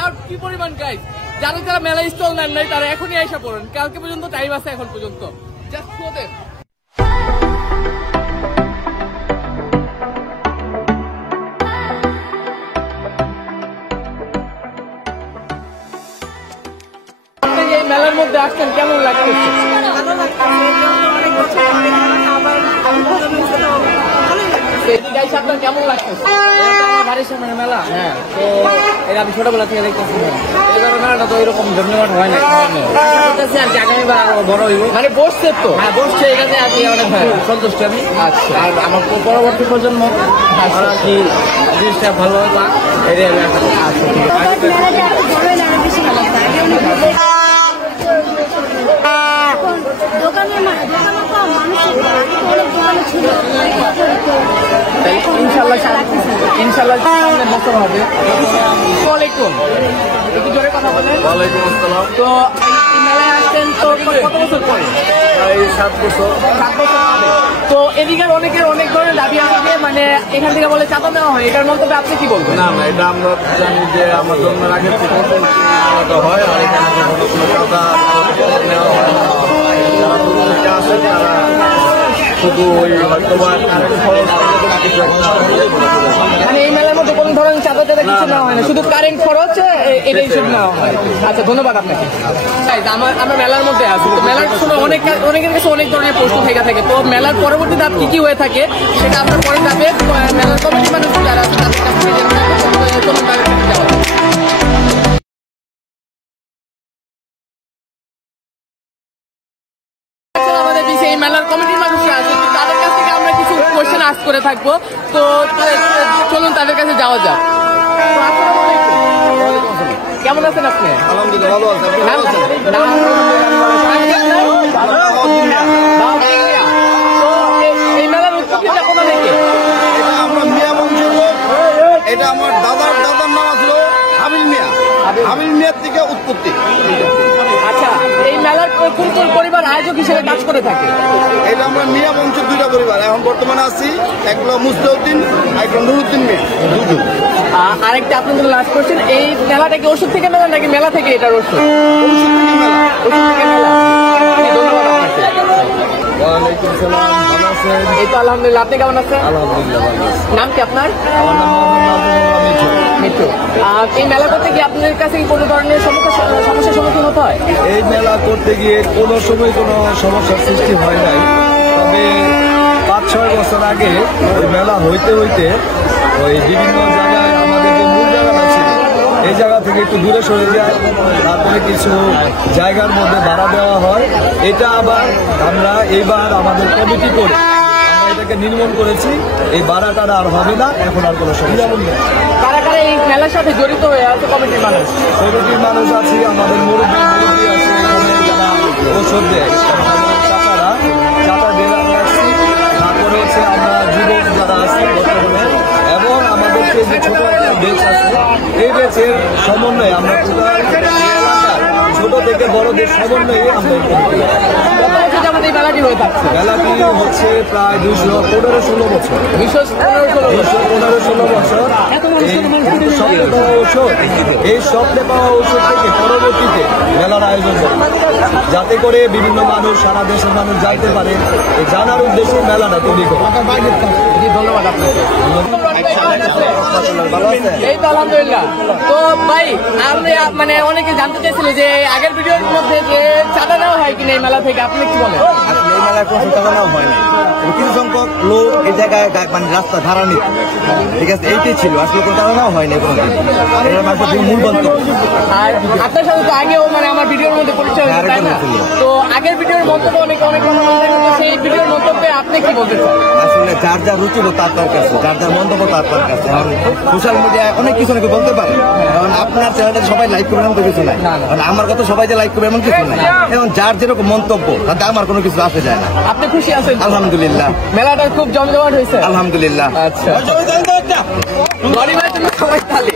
Crowd কি পরিমাণ guys, যারা মেলা স্টল নেন নাই তারা এখনই আইসা পড়েন, কালকে পর্যন্ত টাইম আছে, এখন পর্যন্ত জাস্ট শো দেন। এই মেলার মধ্যে আসছেন, কেমন লাগতেছে? আপনার কেমন লাগতেছে? বাড়ির সামনে মেলা, হ্যাঁ, তো আমি ছোটবেলা থেকে দেখতেছি এবার মেলাটা তো এরকম ধন্যবাদ হয় না, আগামীবার আরো বড় হইব, মানে বসছে তো, হ্যাঁ বসছে, এখানে আজকে অনেক সন্তুষ্ট আমি। আচ্ছা, আর আমার পরবর্তী প্রজন্ম আর কি জিনিসটা ভালো হবে এটাই আমি আশা করি। আচ্ছা, ঠিক আছে। ইনশাল্লাহ বছর হবে। ওয়ালাইকুম, একটু জোরে কথা বলেন। ওয়ালাইকুম আসসালাম। তো মেলায় আসছেন তো কত বছর পরে? 7 বছর। 7 বছর হবে। তো এদিকে অনেকের অনেক ধরনের দাবি আছে, মানে এখান থেকে বলে চাঁদা নেওয়া হয়, এটার মন্তব্যে আপনি কি বলবেন? না না, এটা আমরা জানি যে আমার জন্মের আগের থেকে হয়, আর এখানে নেওয়া হয় না, আসে তারা শুধু ওই হয়তো মানে এই মেলার মধ্যে কোন ধরনের চাঁদা টাদা কিছু নেওয়া হয় না, শুধু কারেন্ট খরচ এটাই শুধু নেওয়া হয়। আচ্ছা, ধন্যবাদ আপনাকে। আমরা মেলার মধ্যে আছি, তো মেলার সময় অনেকের কাছে অনেক ধরনের প্রশ্ন থেকে থাকে, তো মেলার পরবর্তী ধাপ কি কি হয়ে থাকে সেটা আপনার পরে যাবে মেলার কমিটি মানুষ যারা আছে তাদের কাছে যাওয়া। এই মেলার কমিটির মানুষরা আছে, তাদের কাছ থেকে আমরা কিছু কোয়েশ্চেন আস্ক করে থাকবো, তো চলুন তাদের কাছে যাওয়া যাক। কেমন আছেন আপনি? আলহামদুলিল্লাহ ভালো আছেন। এই মেলার উৎপত্তিটা কোথা থেকে? এটা আমরা মিয়া বংশের লোক, এটা আমার দাদার নাম আসলো হাবিল মিয়া, হাবিল মিয়ার থেকে উৎপত্তি। আচ্ছা, এই মেলার কোন কোন পরিবার আয়োজক হিসেবে কাজ করে থাকে? এটা আমরা মিয়া বংশের 2টা পরিবার এখন বর্তমানে আছি, একটা মুস্তাউদ্দিন, একটা নুরুদ্দিন মিয়া, দুজন। আরেকটা আপনাদের লাস্ট কোশ্চেন, এই মেলাটা কি ওষুধ থেকে মেলা নাকি মেলা থেকে এটার ওষুধ? ওষুধ থেকে মেলা। ওষুধ থেকে মেলা। ধন্যবাদ আপনাকে। ওয়ালাইকুম সালাম, ভালো আছেন? এই তো আলহামদুলিল্লাহ, আপনি কেমন আছেন? আলহামদুলিল্লাহ ভালো আছি। নাম কি আপনার? আমার নাম মিঠু। এই মেলা করতে গিয়ে আপনাদের কাছে কোনো ধরনের সমস্যার সম্মুখীন হতে হয়? এই মেলা করতে গিয়ে কোনো সময় কোনো সমস্যার সৃষ্টি হয় নাই, তবে 5-6 বছর আগে ওই মেলা হইতে ওই বিভিন্ন জায়গায় আমাদের যে মূল জায়গাটা ছিল এই জায়গা থেকে একটু দূরে সরে যায়, তারপরে কিছু জায়গার মধ্যে ভাড়া দেওয়া হয়। এটা আবার আমরা এইবার আমাদের কমিটি করে আমরা এটাকে নির্মূল করেছি, এই ভাড়াটা আর হবে না, এখন আর কোনো সমস্যা নেই। কারা কারা এই মেলার সাথে জড়িত হয়ে আছে? কমিটির মানুষ আছে, আমাদের মুরব্বী আছে, এখানে যারা ওষুধ দেয় চাচা দিয়ে আমরা আসছি, তারপরে হচ্ছে আমরা যুবক যারা আছে বর্তমানে, এবং আমাদেরকে যে ছোট একটা বেচ আছে এই বেচের সমন্বয়ে আমরা ছোট থেকে বড়দের সমন্বয়ে আমরা মেলাটি হয়ে থাকছে। মেলাটি হচ্ছে প্রায় 215-16 বছর। 215-16 বছর। এই স্বপ্নে পাওয়া ঔষধ থেকে পরবর্তীতে মেলার আয়োজন করে, যাতে করে বিভিন্ন মানুষ, সারা দেশের মানুষ জানতে পারে, জানার উদ্দেশ্যে মেলাটা তৈরি করে। ধন্যবাদ আপনাকে। এই তো আলহামদুলিল্লাহ। তো ভাই, আপনি মানে অনেকে জানতে চাইছিল যে আগের ভিডিওর মধ্যে যে চাঁদা নেওয়া হয় কিনা এই মেলা থেকে, আপনি কি বলেন? এই মেলায় কোনো টাকা নেওয়া হয় না, কিছু সংখ্যক লোক এই জায়গায় মানে রাস্তা ধারা নিত, ঠিক আছে, এইটাই ছিল, আসলে কোনো টাকা নেওয়া হয়নি কোনো দিন। এটার মাধ্যমে মূল বন্ধ। আর আপনার সাথে তো আগেও মানে আমার ভিডিওর মধ্যে পরিচয় হয়েছে, তাই না? তো আগের ভিডিওর মন্তব্য অনেক সেই ভিডিওর মন্তব্যে আপনি কি বলতে চান? আসলে যার যা রুচি তার কাছে, যার যা মন্তব্য তার কাছে। সোশ্যাল মিডিয়ায় অনেক কিছু অনেকে বলতে পারে, কারণ আপনার চ্যানেলটা সবাই লাইক করবে এমন কিছু নাই, কারণ আমার কথা সবাই যে লাইক করবে এমন কিছু নাই, এবং যার যেরকম মন্তব্য তাতে আমার কোনো কিছু আসে যায় না। আপনি খুশি আছেন? আলহামদুলিল্লাহ, মেলাটা খুব জমজমাট হয়েছে। আলহামদুলিল্লাহ। আচ্ছা, সবাই তালি।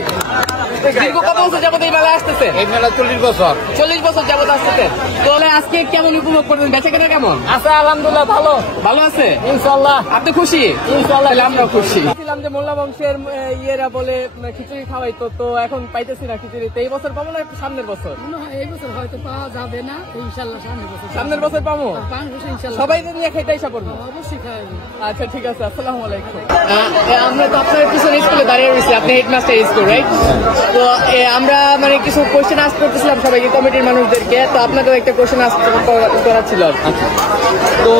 দীর্ঘ কত বছর যাবত এই মেলায় আসতেছে? এই মেলা 40 বছর। 40 বছর যাবত আসতেছে। তো আজকে কেমন উপভোগ করতেন? বেচা কেনা কেমন আছে? আলহামদুলিল্লাহ ভালো। ভালো আছে ইনশাআল্লাহ। আপনি খুশি? ইনশাআল্লাহ আমরা খুশি। ছিলাম যে মোল্লা বংশের ইয়েরা বলে খিচুড়ি খাওয়াইতো, তো এখন পাইতেছি না খিচুড়ি। তো এই বছর পাবো না সামনের বছর? এই বছর হয়তো পাওয়া যাবে না, ইনশাআল্লাহ সামনের বছর পাবো। সবাই নিয়ে খেতে ইচ্ছা করবো। অবশ্যই খাওয়াবো। আচ্ছা ঠিক আছে, আসসালামু আলাইকুম। আমরা তো আপনার পিছনে স্কুলে দাঁড়িয়ে রয়েছি, আপনি হেডমাস্টার স্কুল, রাইট? তো আমরা মানে কিছু কোয়েশ্চেন আস্ক করতেছিলাম সবাইকে, কমিটির মানুষদেরকে। তো আপনাকেও একটা কোয়েশ্চেন আস্ক করা ছিল। তো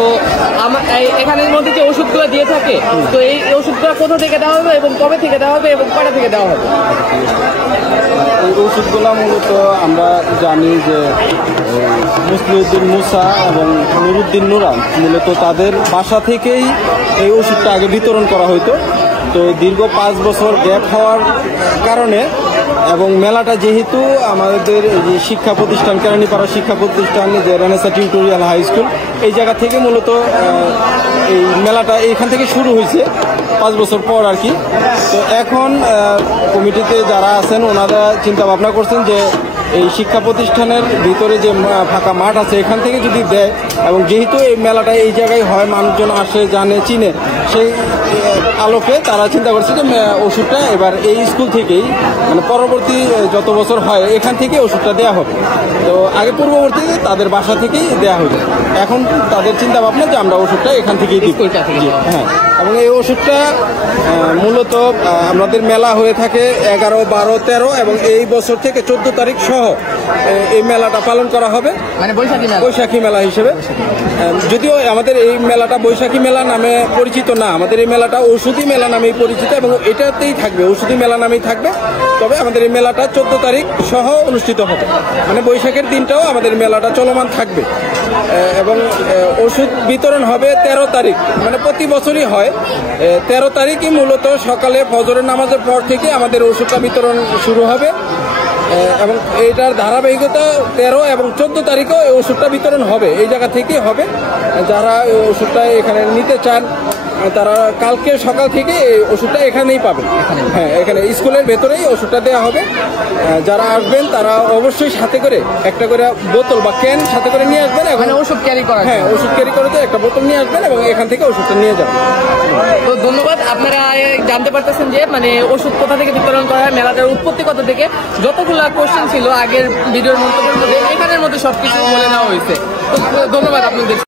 এখানের মধ্যে যে ওষুধগুলো দিয়ে থাকে, তো এই ওষুধগুলো কোথা থেকে দেওয়া হবে এবং কবে থেকে দেওয়া হবে এবং কটা থেকে দেওয়া হবে? এই ওষুধগুলো মূলত আমরা জানি যে মুসলিউদ্দিন মুসা এবং নুরুদ্দিন নুরান মূলত তাদের বাসা থেকেই এই ওষুধটা আগে বিতরণ করা হতো। তো দীর্ঘ 5 বছর গ্যাপ হওয়ার কারণে এবং মেলাটা যেহেতু আমাদের যে শিক্ষা প্রতিষ্ঠান কেরানীপাড়া শিক্ষা প্রতিষ্ঠান যে রেনেসা টিউটোরিয়াল হাই স্কুল, এই জায়গা থেকে মূলত এই মেলাটা এইখান থেকে শুরু হয়েছে 5 বছর পর আর কি। তো এখন কমিটিতে যারা আছেন ওনারা চিন্তা ভাবনা করছেন যে এই শিক্ষা প্রতিষ্ঠানের ভিতরে যে ফাঁকা মাঠ আছে এখান থেকে যদি দেয়, এবং যেহেতু এই মেলাটা এই জায়গায় হয়, মানুষজন আসে জানে চিনে, সেই আলোকে তারা চিন্তা করছে যে ওষুধটা এবার এই স্কুল থেকেই মানে পরবর্তী যত বছর হয় এখান থেকে ওষুধটা দেওয়া হবে। তো আগে পূর্ববর্তীতে তাদের বাসা থেকেই দেওয়া হবে। এখন তাদের চিন্তা ভাবনা যে আমরা ওষুধটা এখান থেকেই দিব। হ্যাঁ, এবং এই ওষুধটা মূলত আমাদের মেলা হয়ে থাকে 11, 12, 13 এবং এই বছর থেকে 14 তারিখ সহ এই মেলাটা পালন করা হবে, মানে বৈশাখী মেলা হিসেবে। যদিও আমাদের এই মেলাটা বৈশাখী মেলা নামে পরিচিত না, আমাদের এই মেলাটা ঔষধি মেলা নামেই পরিচিত এবং এটাতেই থাকবে, ঔষধি মেলা নামেই থাকবে। তবে আমাদের এই মেলাটা 14 তারিখ সহ অনুষ্ঠিত হবে, মানে বৈশাখের দিনটাও আমাদের মেলাটা চলমান থাকবে। এবং ওষুধ বিতরণ হবে 13 তারিখ, মানে প্রতি বছরই হয় 13 তারিখই মূলত সকালে ফজরের নামাজের পর থেকে আমাদের ওষুধটা বিতরণ শুরু হবে। এবং এইটার ধারাবাহিকতা 13 এবং 14 তারিখেও এই ওষুধটা বিতরণ হবে, এই জায়গা থেকেই হবে। যারা এই ওষুধটা এখানে নিতে চান তারা কালকে সকাল থেকে এই ওষুধটা এখানেই পাবেন। হ্যাঁ, এখানে স্কুলের ভেতরেই ওষুধটা দেওয়া হবে। যারা আসবেন তারা অবশ্যই সাথে করে একটা করে বোতল বা ক্যান সাথে করে নিয়ে আসবেন। মানে ওষুধ ক্যারি করা? হ্যাঁ, ওষুধ ক্যারি করে একটা বোতল নিয়ে আসবেন এবং এখান থেকে ওষুধটা নিয়ে যাবেন। তো ধন্যবাদ। আপনারা জানতে পারতেছেন যে মানে ওষুধ কোথা থেকে বিতরণ করা হয়, মেলাটার উৎপত্তি কত থেকে, যতগুলো কোশ্চেন ছিল আগের ভিডিওর মন্তব্যের মধ্যে এখানের মধ্যে সবকিছু বলে নেওয়া হয়েছে। তো ধন্যবাদ আপনাদের।